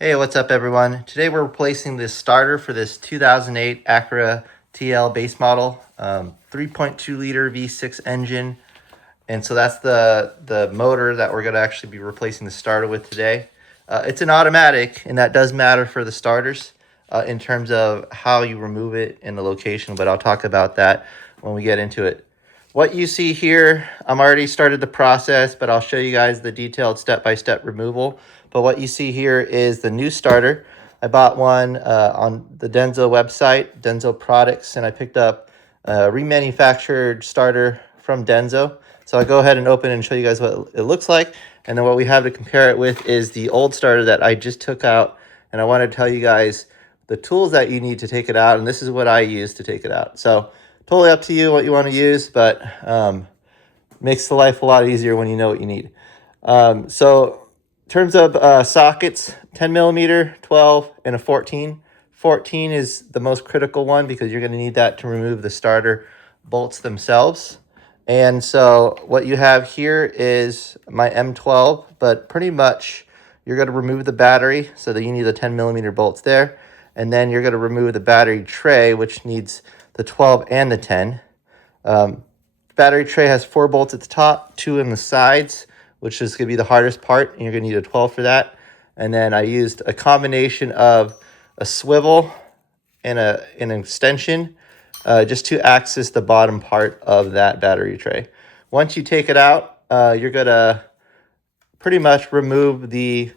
Hey, what's up everyone? Today we're replacing this starter for this 2008 Acura TL base model, 3.2 liter V6 engine. And so that's the motor that we're gonna actually be replacing the starter with today. It's an automatic, and that does matter for the starters in terms of how you remove it and the location, but I'll talk about that when we get into it. What you see here, I'm already started the process, but I'll show you guys the detailed step-by-step removal. But what you see here is the new starter. I bought one on the Denso website, Denso products, and I picked up a remanufactured starter from Denso. So I'll go ahead and open and show you guys what it looks like. And then what we have to compare it with is the old starter that I just took out. And I want to tell you guys the tools that you need to take it out. And this is what I use to take it out. So totally up to you what you want to use, but makes the life a lot easier when you know what you need. So in terms of sockets, 10 millimeter, 12, and a 14. 14 is the most critical one because you're going to need that to remove the starter bolts themselves. And so what you have here is my M12, but pretty much you're going to remove the battery, so that you need the 10 millimeter bolts there. And then you're going to remove the battery tray, which needs the 12 and the 10. Battery tray has 4 bolts at the top, 2 in the sides, which is going to be the hardest part, and you're going to need a 12 for that. And then I used a combination of a swivel and an extension just to access the bottom part of that battery tray. Once you take it out, you're going to pretty much remove the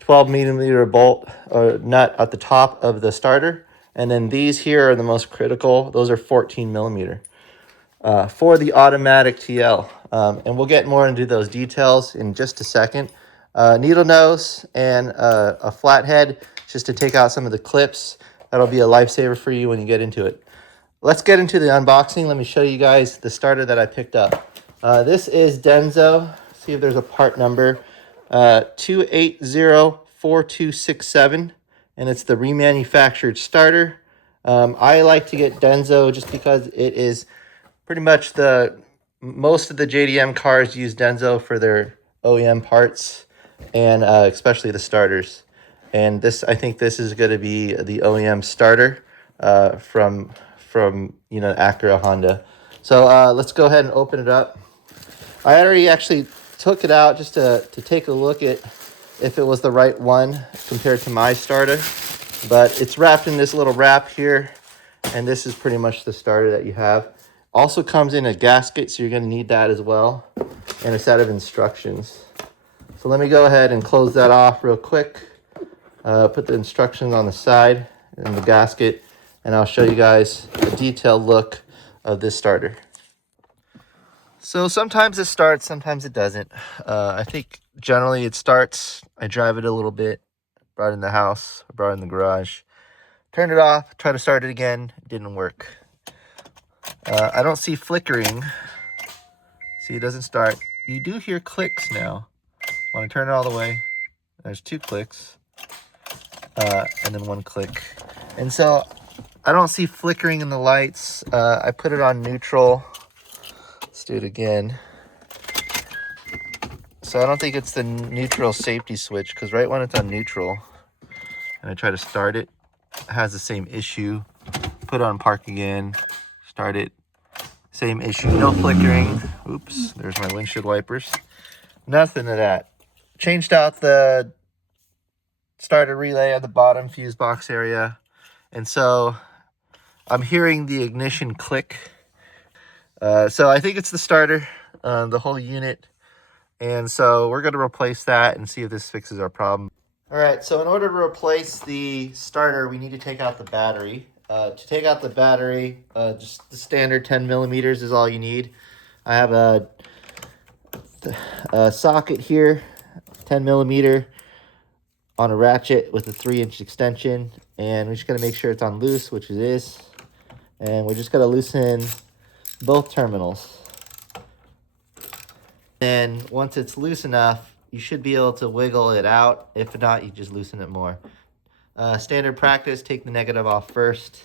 12 millimeter bolt or nut at the top of the starter. And then these here are the most critical. Those are 14 millimeter for the automatic TL. And we'll get more into those details in just a second. Needle nose and a flathead just to take out some of the clips. That'll be a lifesaver for you when you get into it. Let's get into the unboxing. Let me show you guys the starter that I picked up. This is Denso. See if there's a part number. 2804267, and it's the remanufactured starter. I like to get Denso just because it is pretty much most of the JDM cars use Denso for their OEM parts, and especially the starters. And I think this is going to be the OEM starter from Acura Honda. So let's go ahead and open it up. I already actually took it out just to take a look at if it was the right one compared to my starter. But it's wrapped in this little wrap here, and this is pretty much the starter that you have. Also comes in a gasket, so you're going to need that as well, and a set of instructions. So let me go ahead and close that off real quick. Put the instructions on the side in the gasket, and I'll show you guys a detailed look of this starter. So sometimes it starts, sometimes it doesn't. I think generally it starts. I drive it a little bit, brought it in the house, brought it in the garage, turned it off, tried to start it again, it didn't work. I don't see flickering. See, it doesn't start. You do hear clicks now. When I turn it all the way, there's 2 clicks, and then 1 click. And so I don't see flickering in the lights. I put it on neutral. Let's do it again. So I don't think it's the neutral safety switch, because right when it's on neutral and I try to start it, it has the same issue. Put it on park again, start it, same issue, no flickering. Oops, there's my windshield wipers. Nothing of that. Changed out the starter relay at the bottom fuse box area, and so I'm hearing the ignition click. So I think it's the starter, the whole unit. And so we're going to replace that and see if this fixes our problem. All right, so in order to replace the starter, we need to take out the battery. To take out the battery, just the standard 10 millimeters is all you need. I have a socket here, 10 millimeter on a ratchet with a 3-inch extension. And we're just going to make sure it's on loose, which it is. And we're just going to loosen both terminals. Then once it's loose enough, you should be able to wiggle it out. If not, you just loosen it more. Standard practice, take the negative off first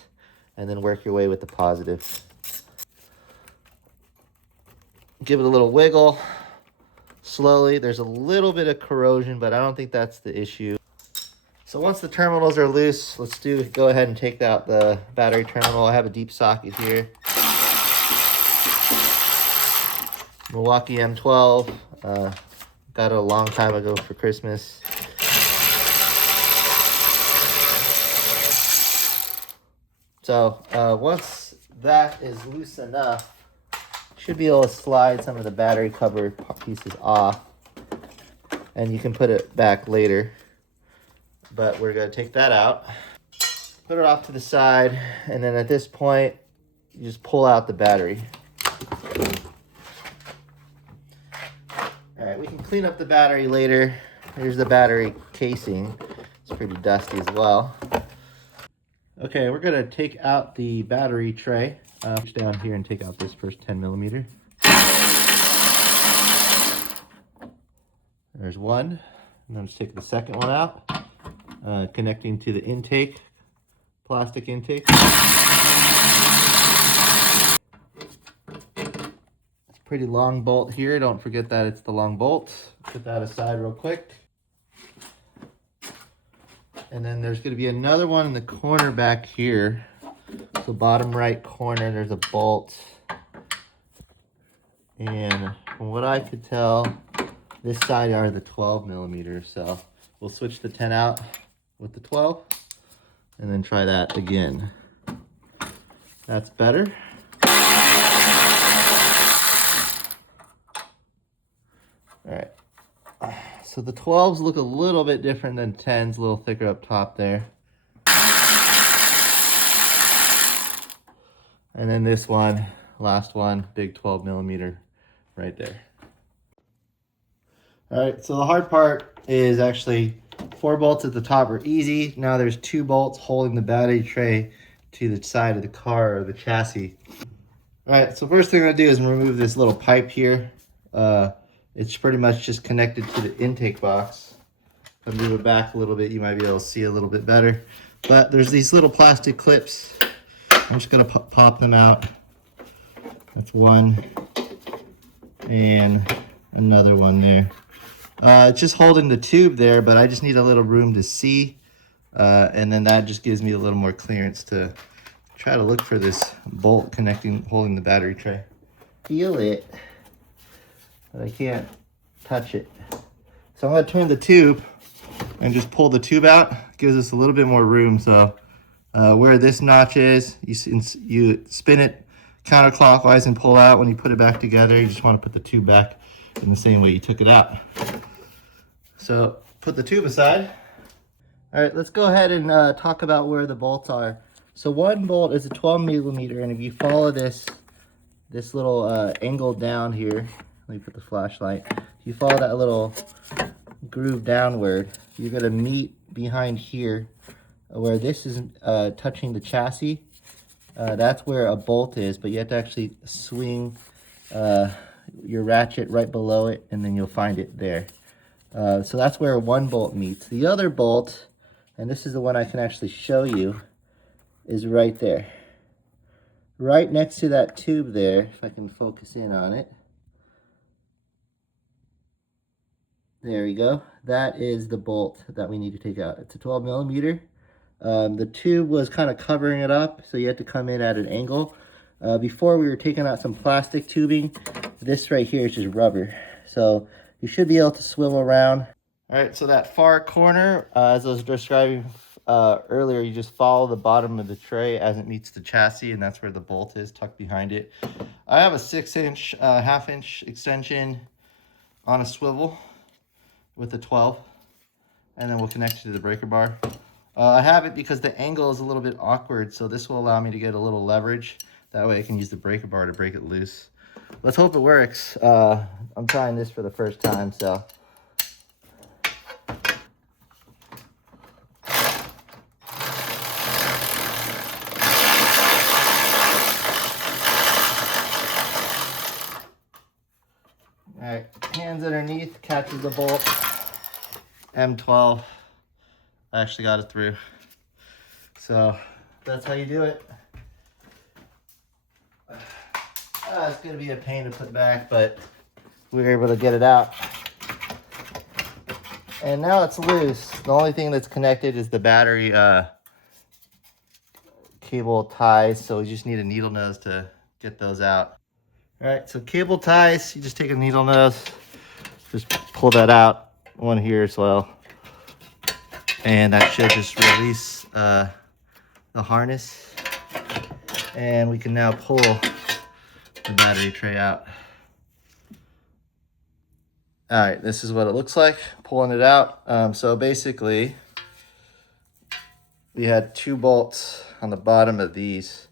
and then work your way with the positive. Give it a little wiggle slowly. There's a little bit of corrosion, but I don't think that's the issue. So once the terminals are loose, let's go ahead and take out the battery terminal. I have a deep socket here. Milwaukee M12. Got it a long time ago for Christmas. So once that is loose enough, should be able to slide some of the battery cover pieces off, and you can put it back later. But we're going to take that out, put it off to the side, and then at this point, you just pull out the battery. All right, we can clean up the battery later. Here's the battery casing. It's pretty dusty as well. Okay, we're going to take out the battery tray. Reach down here and take out this first 10mm. There's one. And then let's take the second one out. Connecting to the intake, plastic intake. It's a pretty long bolt here. Don't forget that it's the long bolt. Put that aside real quick. And then there's going to be another one in the corner back here. So bottom right corner, there's a bolt. And from what I could tell, this side are the 12mm. So we'll switch the 10 out with the 12 and then try that again. That's better. All right. So the 12s look a little bit different than 10s, a little thicker up top there. And then this one, last one, big 12mm right there. All right, so the hard part is actually 4 bolts at the top are easy. Now there's 2 bolts holding the battery tray to the side of the car or the chassis. All right, so first thing I'm gonna do is remove this little pipe here. It's pretty much just connected to the intake box. If I move it back a little bit, you might be able to see a little bit better. But there's these little plastic clips. I'm just gonna pop them out. That's one, and another one there. It's just holding the tube there, but I just need a little room to see. And then that just gives me a little more clearance to try to look for this bolt holding the battery tray. Feel it, but I can't touch it. So I'm gonna turn the tube and just pull the tube out. Gives us a little bit more room. So where this notch is, you spin it counterclockwise and pull out. When you put it back together, you just want to put the tube back in the same way you took it out. So put the tube aside. All right, let's go ahead and talk about where the bolts are. So one bolt is a 12mm, and if you follow this little angle down here, let me put the flashlight. If you follow that little groove downward, you're gonna meet behind here where this is touching the chassis. That's where a bolt is, but you have to actually swing your ratchet right below it, and then you'll find it there. So that's where one bolt meets. The other bolt, and this is the one I can actually show you, is right there. Right next to that tube there, if I can focus in on it. There we go. That is the bolt that we need to take out. It's a 12mm. The tube was kind of covering it up, so you had to come in at an angle. Before we were taking out some plastic tubing. This right here is just rubber. So you should be able to swivel around. All right, so that far corner, as I was describing earlier, you just follow the bottom of the tray as it meets the chassis, and that's where the bolt is tucked behind it. I have a 6-inch, half-inch extension on a swivel with a 12, and then we'll connect it to the breaker bar. I have it because the angle is a little bit awkward, so this will allow me to get a little leverage. That way I can use the breaker bar to break it loose. Let's hope it works. I'm trying this for the first time, so. All right, hands underneath, catches the bolt. M12. I actually got it through. So that's how you do it. It's gonna be a pain to put back, but we were able to get it out. And now it's loose. The only thing that's connected is the battery cable ties. So we just need a needle nose to get those out. All right, so cable ties, you just take a needle nose, just pull that out, one here as well. And that should just release the harness. And we can now pull the battery tray out. All right, this is what it looks like, pulling it out. So basically, we had 2 bolts on the bottom of these.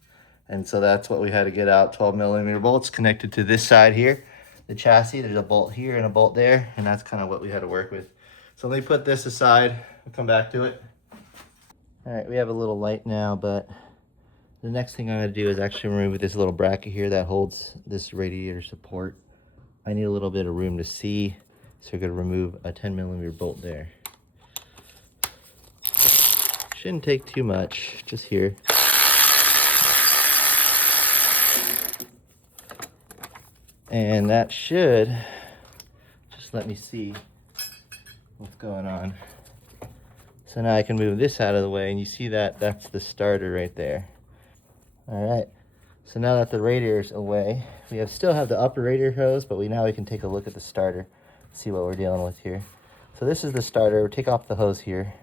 And so that's what we had to get out, 12mm bolts connected to this side here. The chassis, there's a bolt here and a bolt there, and that's kind of what we had to work with. So let me put this aside, we'll come back to it. All right, we have a little light now, but the next thing I'm gonna do is actually remove this little bracket here that holds this radiator support. I need a little bit of room to see, so we're gonna remove a 10mm bolt there. Shouldn't take too much, just here. And that should just let me see what's going on. So now I can move this out of the way, and you see that that's the starter right there. All right, so now that the radiator's away, we still have the upper radiator hose, but now we can take a look at the starter, see what we're dealing with here. So this is the starter. We'll take off the hose here.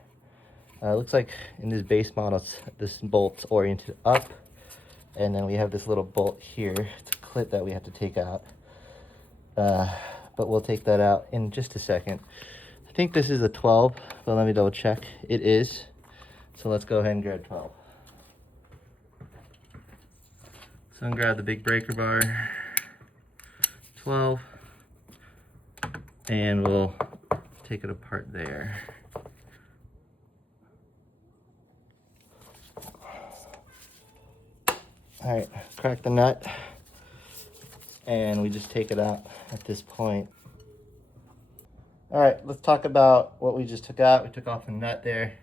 It looks like in this base model, this bolt's oriented up, and then we have this little bolt here. It's a clip that we have to take out, but we'll take that out in just a second. I think this is a 12, but let me double check. It is. So let's go ahead and grab 12. So I'm gonna grab the big breaker bar, 12, and we'll take it apart there. All right, crack the nut, and we just take it out at this point. All right, let's talk about what we just took out. We took off the nut there,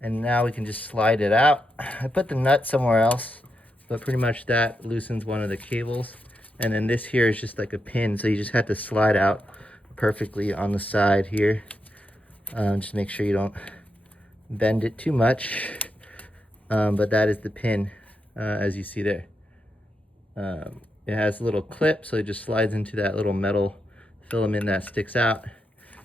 and now we can just slide it out. I put the nut somewhere else, but pretty much that loosens one of the cables. And then this here is just like a pin, so you just have to slide out perfectly on the side here. Just make sure you don't bend it too much. But that is the pin, as you see there. It has a little clip, so it just slides into that little metal filament that sticks out,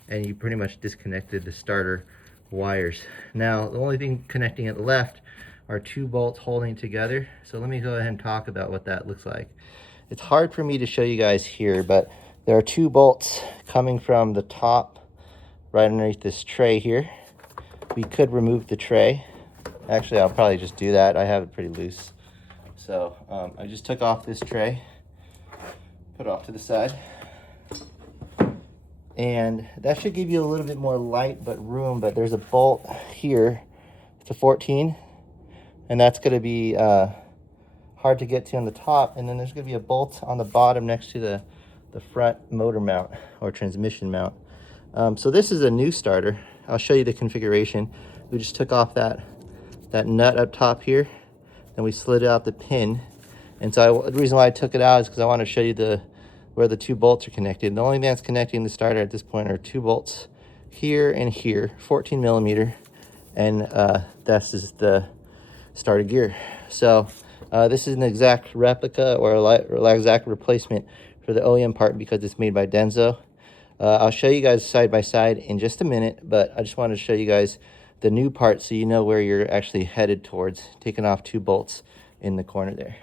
and you pretty much disconnected the starter wires. Now, the only thing connecting at the left are 2 bolts holding together. So let me go ahead and talk about what that looks like. It's hard for me to show you guys here, but there are 2 bolts coming from the top right underneath this tray here. We could remove the tray. Actually, I'll probably just do that. I have it pretty loose. So I just took off this tray, put it off to the side. And that should give you a little bit more light but room, but there's a bolt here. It's a 14, and that's gonna be hard to get to on the top. And then there's gonna be a bolt on the bottom next to the front motor mount or transmission mount. So this is a new starter. I'll show you the configuration. We just took off that nut up top here, and we slid out the pin. And so the reason why I took it out is because I want to show you where the 2 bolts are connected. The only thing that's connecting the starter at this point are 2 bolts here and here, 14mm, and this is the starter gear. So this is an exact replica or exact replacement for the OEM part because it's made by Denso. I'll show you guys side by side in just a minute, but I just wanted to show you guys the new part so you know where you're actually headed towards, taking off 2 bolts in the corner there.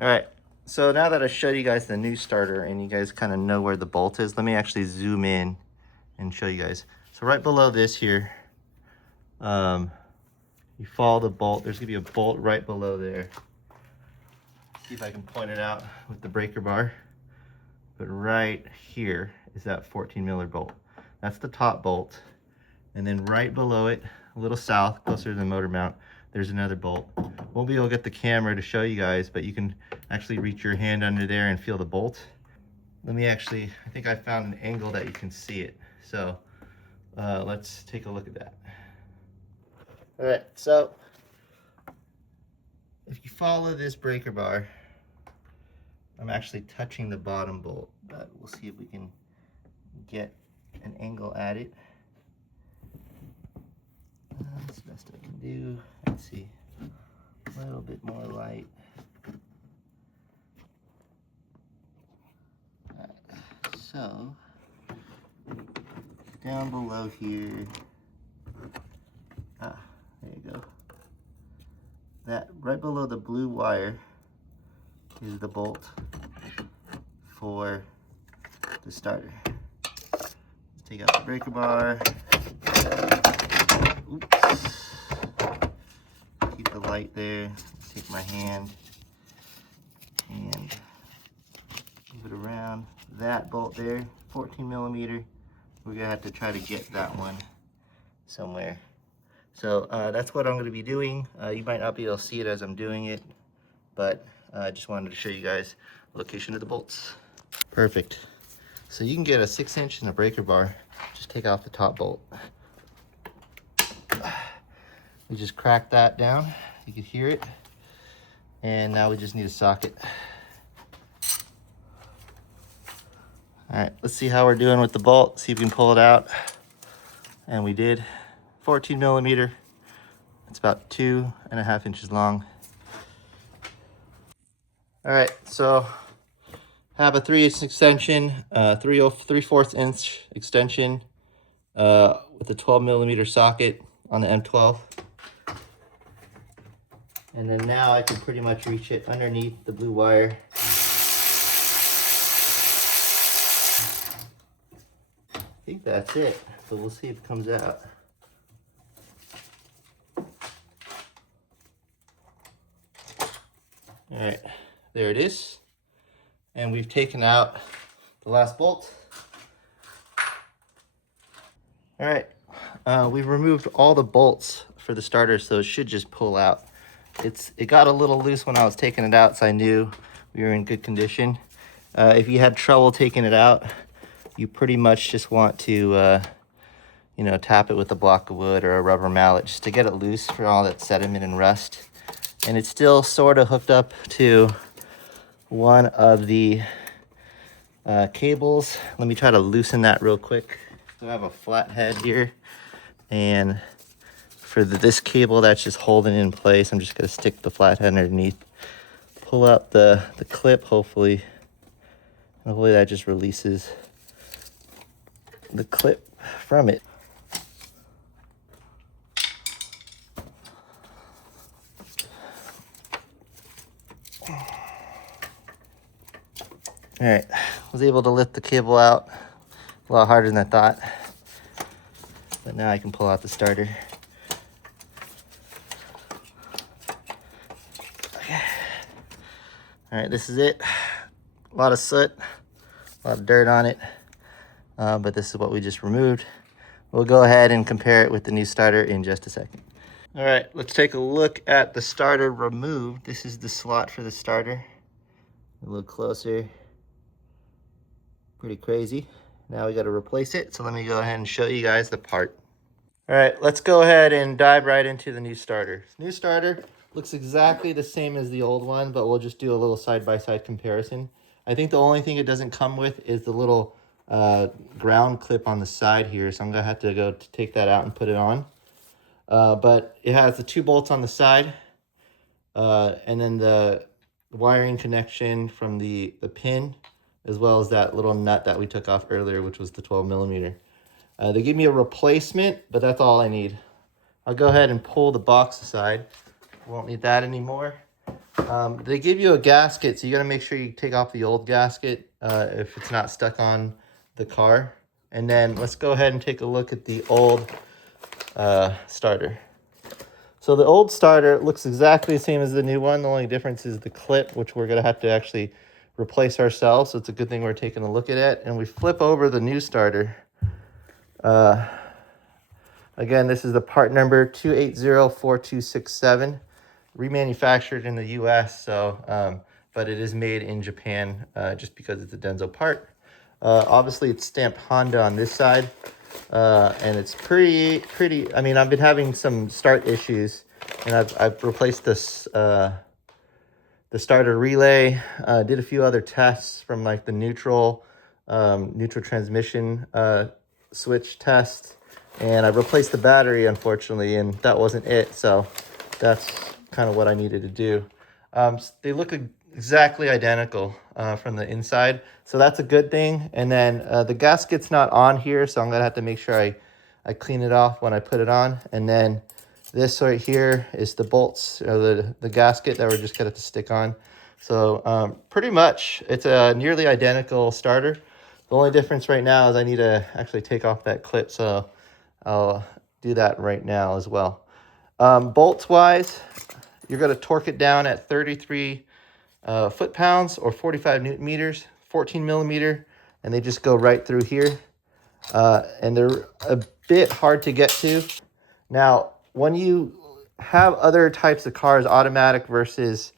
All right, so now that I showed you guys the new starter and you guys kind of know where the bolt is, let me actually zoom in and show you guys. So right below this here, you follow the bolt. There's gonna be a bolt right below there. See if I can point it out with the breaker bar. But right here is that 14mm bolt. That's the top bolt. And then right below it, a little south, closer to the motor mount, there's another bolt. Won't be able to get the camera to show you guys, but you can actually reach your hand under there and feel the bolt. Let me actually, I think I found an angle that you can see it. So let's take a look at that. All right, so if you follow this breaker bar, I'm actually touching the bottom bolt, but we'll see if we can get an angle at it. That's the best I can do. Let's see. A little bit more light. So, down below here, there you go. That right below the blue wire is the bolt for the starter. Let's take out the breaker bar. Oops. Keep the light there. Let's take my hand and move it around. That bolt there, 14 millimeter. We're gonna have to try to get that one somewhere. So that's what I'm gonna be doing. You might not be able to see it as I'm doing it, but I just wanted to show you guys the location of the bolts. Perfect. So you can get a 6" and a breaker bar. Just take off the top bolt. We just cracked that down. You can hear it. And now we just need a socket. All right, let's see how we're doing with the bolt. See if we can pull it out. And we did. 14 millimeter. It's about 2.5 inches long. All right, so have a 3/8 extension, 3/4 inch extension with a 12 millimeter socket on the M12. And then now I can pretty much reach it underneath the blue wire. I think that's it, but we'll see if it comes out. All right, there it is. And we've taken out the last bolt. All right, we've removed all the bolts for the starter, so it should just pull out. It got a little loose when I was taking it out, so I knew we were in good condition. If you had trouble taking it out, you pretty much just want to, you know, tap it with a block of wood or a rubber mallet just to get it loose for all that sediment and rust. And it's still sort of hooked up to one of the cables. Let me try to loosen that real quick. So I have a flat head here, and for this cable that's just holding it in place, I'm just going to stick the flat head underneath, pull up the clip, hopefully that just releases the clip from it. All right, was able to lift the cable out. A lot harder than I thought, but now I can pull out the starter. Okay. All right, this is it. A lot of soot, a lot of dirt on it, but this is what we just removed. We'll go ahead and compare it with the new starter in just a second. All right, let's take a look at the starter removed. This is the slot for the starter. A little closer. Pretty crazy. Now we got to replace it, so let me go ahead and show you guys the part. All right, let's go ahead and dive right into the new starter. This new starter looks exactly the same as the old one, but we'll just do a little side-by-side comparison. I think the only thing it doesn't come with is the little ground clip on the side here, so I'm gonna have to go take that out and put it on. But it has the 2 bolts on the side, and then the wiring connection from the pin, as well as that little nut that we took off earlier, which was the 12 millimeter. They give me a replacement, but that's all I need. I'll go ahead and pull the box aside. Won't need that anymore. They give you a gasket, so you gotta make sure you take off the old gasket if it's not stuck on the car. And then let's go ahead and take a look at the old starter. So the old starter looks exactly the same as the new one. The only difference is the clip, which we're gonna have to actually replace ourselves. So it's a good thing we're taking a look at it. And we flip over the new starter. Again, this is the part number 2804267, remanufactured in the US, so but it is made in Japan just because it's a Denso part. Obviously it's stamped Honda on this side, and it's pretty, I mean, I've been having some start issues, and I've replaced this the starter relay, did a few other tests from like the neutral transmission switch test. and I replaced the battery, unfortunately, and that wasn't it. So that's kind of what I needed to do. They look exactly identical from the inside, so that's a good thing. And then the gasket's not on here, so I'm gonna have to make sure I clean it off when I put it on. And then this right here is the bolts, or the gasket that we're just gonna have to stick on. So pretty much it's a nearly identical starter. The only difference right now is I need to actually take off that clip, so I'll do that right now as well. Bolts wise, you're going to torque it down at 33 foot-pounds or 45 newton meters, 14 millimeter, and they just go right through here. And they're a bit hard to get to. Now, when you have other types of cars, automatic versus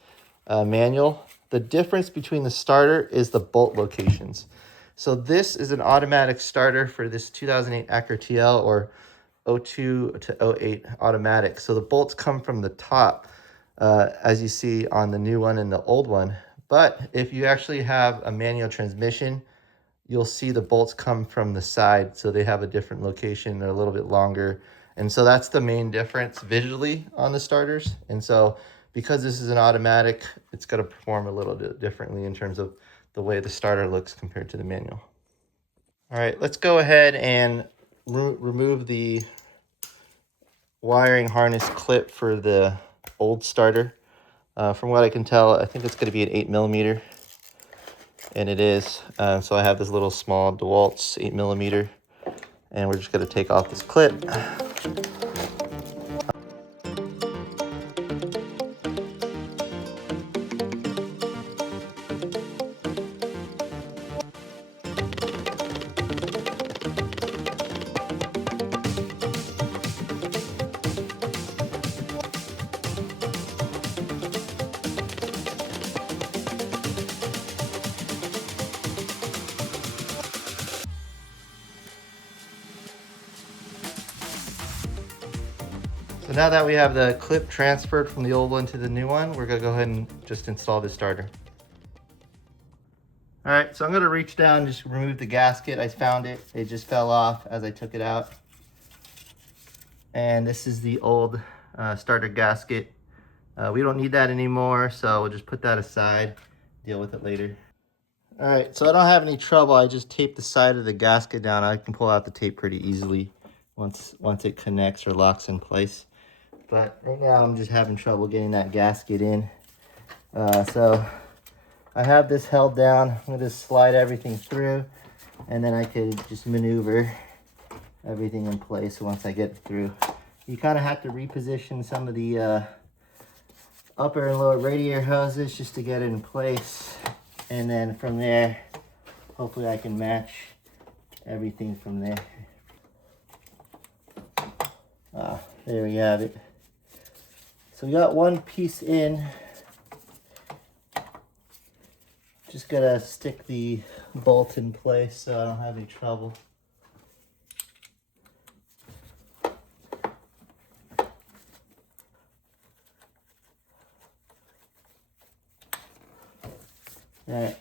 manual, the difference between the starter is the bolt locations. So this is an automatic starter for this 2008 Acura TL, or 02 to 08 automatic. So the bolts come from the top, as you see on the new one and the old one. But if you actually have a manual transmission, you'll see the bolts come from the side. So they have a different location. They're a little bit longer. And so that's the main difference visually on the starters. And so because this is an automatic, it's going to perform a little bit differently in terms of the way the starter looks compared to the manual. All right, let's go ahead and remove the wiring harness clip for the old starter. From what I can tell, I think it's going to be an 8 millimeter, and it is. So I have this little small DeWalt's 8 millimeter, and we're just going to take off this clip. So now that we have the clip transferred from the old one to the new one, we're going to go ahead and just install the starter. All right, so I'm going to reach down and just remove the gasket. I found it. It just fell off as I took it out. And this is the old starter gasket. We don't need that anymore, so we'll just put that aside, deal with it later. All right, so I don't have any trouble. I just taped the side of the gasket down. I can pull out the tape pretty easily once it connects or locks in place. But right now I'm just having trouble getting that gasket in. So I have this held down. I'm gonna just slide everything through, and then I could just maneuver everything in place once I get it through. You kind of have to reposition some of the upper and lower radiator hoses just to get it in place. And then from there, hopefully I can match everything from there. There we have it. So we got one piece in. Just gotta stick the bolt in place so I don't have any trouble. Alright,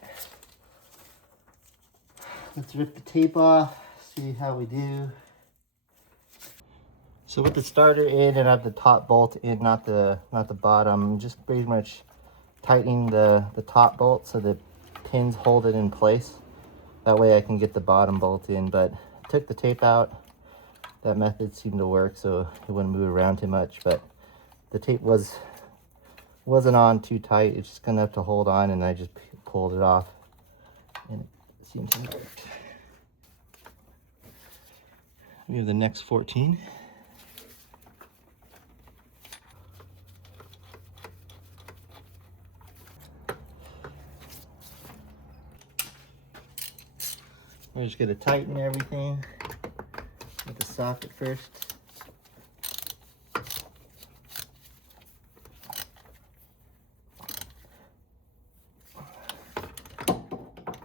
let's rip the tape off, see how we do. So with the starter in and I have the top bolt in, not the bottom, just pretty much tightening the top bolt so the pins hold it in place. That way I can get the bottom bolt in, but I took the tape out. That method seemed to work so it wouldn't move around too much, but the tape wasn't on too tight. It's just enough to hold on, and I just pulled it off and it seems to work. We have the next 14. We're just gonna tighten everything with the socket first.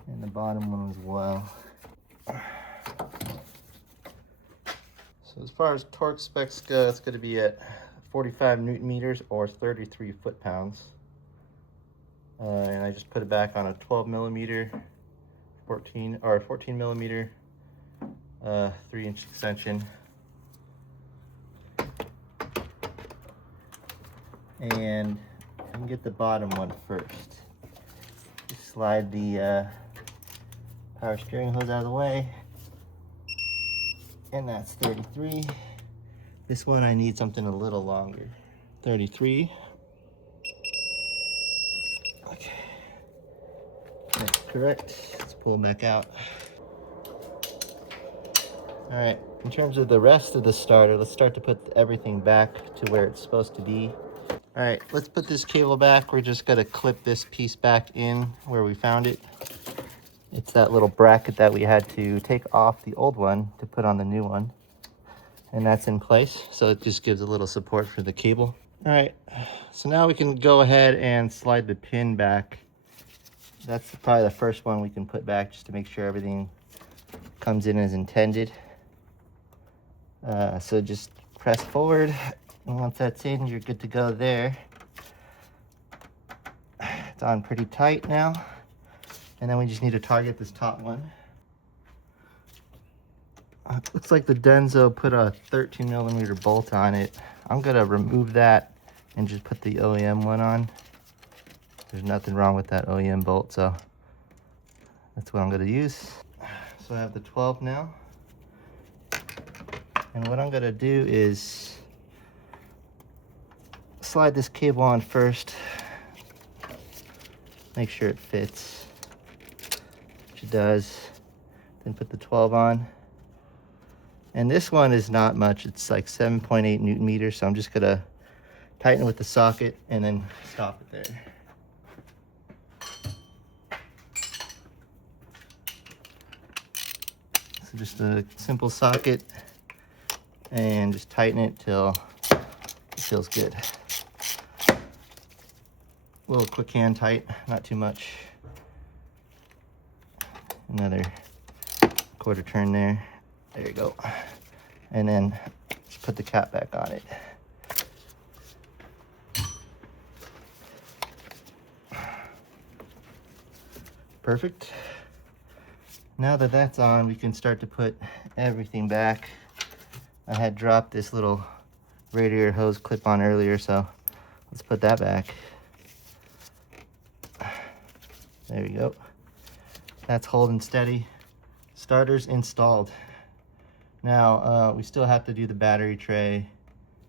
And the bottom one as well. So as far as torque specs go, it's gonna be at 45 newton meters or 33 foot-pounds. And I just put it back on a 12 millimeter 14 millimeter 3-inch extension. And I can get the bottom one first. Just slide the power steering hose out of the way. And that's 33. This one I need something a little longer. 33. Okay. That's correct. Let's pull them back out. All right, in terms of the rest of the starter, let's start to put everything back to where it's supposed to be. All right, let's put this cable back. We're just gonna clip this piece back in where we found it. It's that little bracket that we had to take off the old one to put on the new one. And that's in place, so it just gives a little support for the cable. All right, so now we can go ahead and slide the pin back. That's probably the first one we can put back just to make sure everything comes in as intended. So just press forward, and once that's in, you're good to go there. It's on pretty tight now. And then we just need to target this top one. Looks like the Denso put a 13mm bolt on it. I'm gonna remove that and just put the OEM one on. There's nothing wrong with that OEM bolt, so that's what I'm gonna use. So I have the 12 now. And what I'm gonna do is slide this cable on first. Make sure it fits, which it does. Then put the 12 on. And this one is not much. It's like 7.8 Newton meters. So I'm just gonna tighten with the socket and then stop it there. So just a simple socket and just tighten it till it feels good. A little quick hand tight, not too much. Another quarter turn there. There you go. And then just put the cap back on it. Perfect. Now that that's on, we can start to put everything back. I had dropped this little radiator hose clip on earlier, so let's put that back. There we go. That's holding steady. Starter's installed. Now, we still have to do the battery tray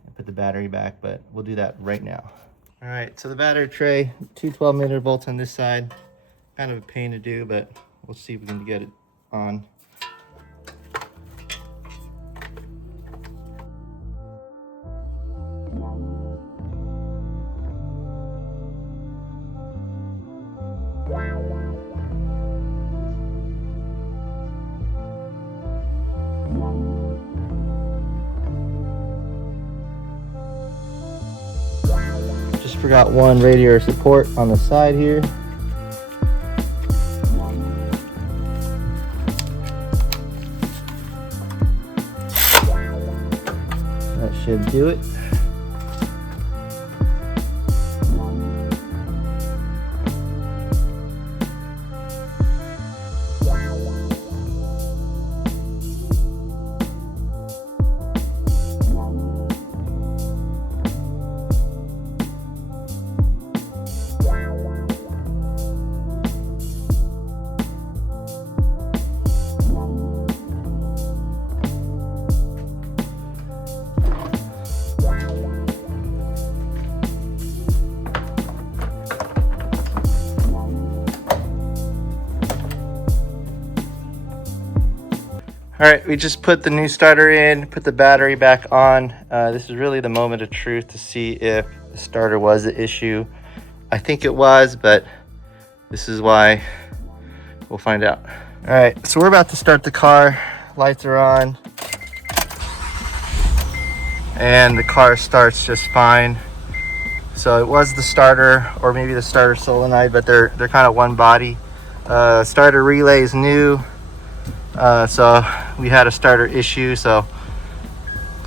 and put the battery back, but we'll do that right now. All right, so the battery tray, two 12mm bolts on this side. Kind of a pain to do, but we'll see if we can get it on. Just forgot one radiator support on the side here. That should do it. All right, we just put the new starter in, put the battery back on. This is really the moment of truth to see if the starter was the issue. I think it was, but this is why we'll find out. All right, so we're about to start the car. Lights are on. And the car starts just fine. So it was the starter, or maybe the starter solenoid, but they're kind of one body. Starter relay is new. So we had a starter issue, so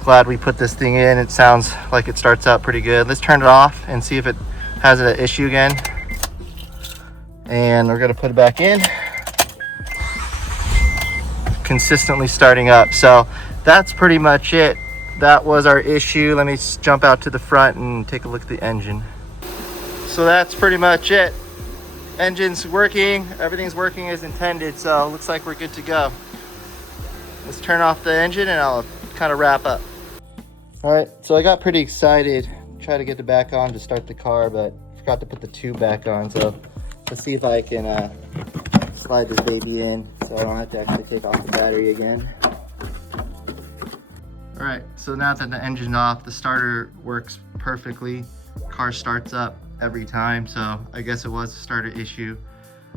glad we put this thing in. It sounds like it starts out pretty good. Let's turn it off and see if it has an issue again. And we're gonna put it back in. Consistently starting up. So that's pretty much it. that was our issue. Let me jump out to the front and take a look at the engine. So that's pretty much it. Engine's working, everything's working as intended, so it looks like we're good to go. Let's turn off the engine and I'll kind of wrap up. All right, so I got pretty excited, try to get the back on to start the car, but forgot to put the tube back on. So let's see if I can slide this baby in so I don't have to actually take off the battery again. All right, so now that the engine's off, the starter works perfectly. Car starts up every time, so I guess it was a starter issue.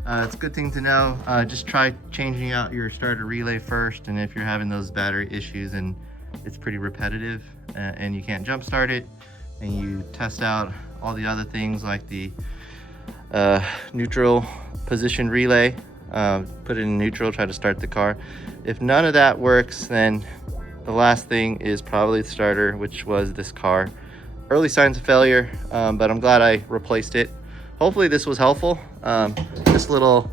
It's a good thing to know. Just try changing out your starter relay first, and if you're having those battery issues and it's pretty repetitive and you can't jump start it, and you test out all the other things like the neutral position relay, put it in neutral, try to start the car. If none of that works, then the last thing is probably the starter, which was this car. Early signs of failure, but I'm glad I replaced it. Hopefully this was helpful. This little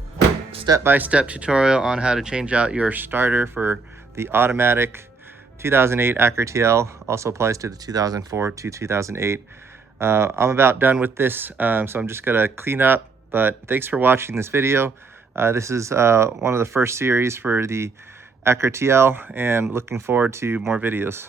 step-by-step tutorial on how to change out your starter for the automatic 2008 Acura TL also applies to the 2004 to 2008. I'm about done with this, so I'm just gonna clean up, but thanks for watching this video. This is one of the first series for the Acura TL, and looking forward to more videos.